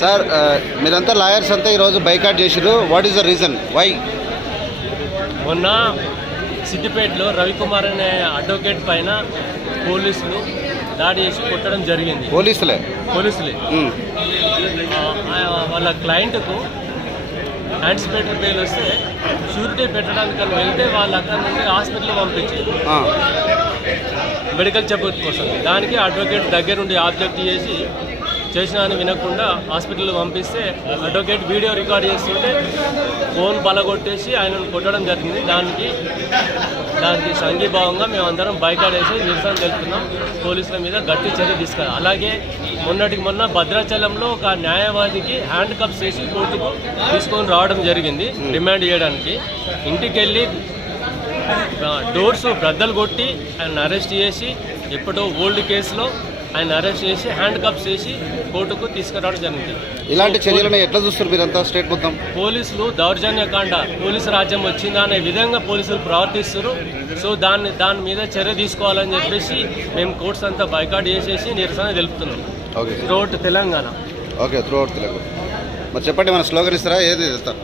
Sir మీరంతా lawyers అంతా ఈరోజు బైకాట్ చేసిరు what is the reason why మొన్న సిద్దిపేటలో రవికుమార్ అనే అడ్వకేట్ పైన పోలీసులు దాడి చేసి కొట్టడం జరిగింది. పోలీసులే? పోలీసులే. వాళ్ళ క్లయింట్కు యాంటిసిపేటరీ బెయిల్ వస్తే షూరిటీ పెట్టడానికి అని వెళ్తే వాళ్ళు అక్కడ నుండి హాస్పిటల్ పంపించారు. మెడికల్ చెకప్ కోసం. దానికి అడ్వకేట్ దగ్గరుండి ఆబ్జెక్ట్ చేసి చేసిన అని వినకుండా హాస్పిటల్ పంపిస్తే అడ్వకేట్ వీడియో రికార్డ్ చేస్తుంటే ఫోన్ పలగొట్టేసి ఆయనను కొట్టడం జరిగింది. దానికి దానికి సంఘీభావంగా మేమందరం బైకాడేసి నిరసన తెలుపుతున్నాం. పోలీసుల మీద గట్టి చర్య తీసుకున్నాం అలాగే మొన్నటికి మొన్న భద్రాచలంలో ఒక న్యాయవాదికి హ్యాండ్ కప్స్ చేసి కోర్టుకు తీసుకొని రావడం జరిగింది డిమాండ్ చేయడానికి ఇంటికి వెళ్ళి డోర్స్ బ్రద్దలు కొట్టి ఆయన అరెస్ట్ చేసి ఎప్పుడో ఓల్డ్ కేసులో ఆయన అరెస్ట్ చేసి హ్యాండ్ కప్స్ చేసి కోర్టుకు తీసుకురావడం జరిగింది. ఇలాంటి చర్యలను ఎట్లా చూస్తారు మీరంతా స్టేట్ మొత్తం? పోలీసులు దౌర్జన్యకాండ పోలీసు రాజ్యం వచ్చిందా అనే విధంగా పోలీసులు ప్రవర్తిస్తారు సో దాన్ని దాని మీద చర్య తీసుకోవాలని చెప్పేసి మేము కోర్ట్స్ అంతా బైకాట్ చేసేసి నిరసన తెలుపుతున్నాం. Okay. Road Telangana. Okay throughout Telugu మరి చెప్పండి మన స్లోగన్ ఇస్తారా? ఏది ఇస్తారు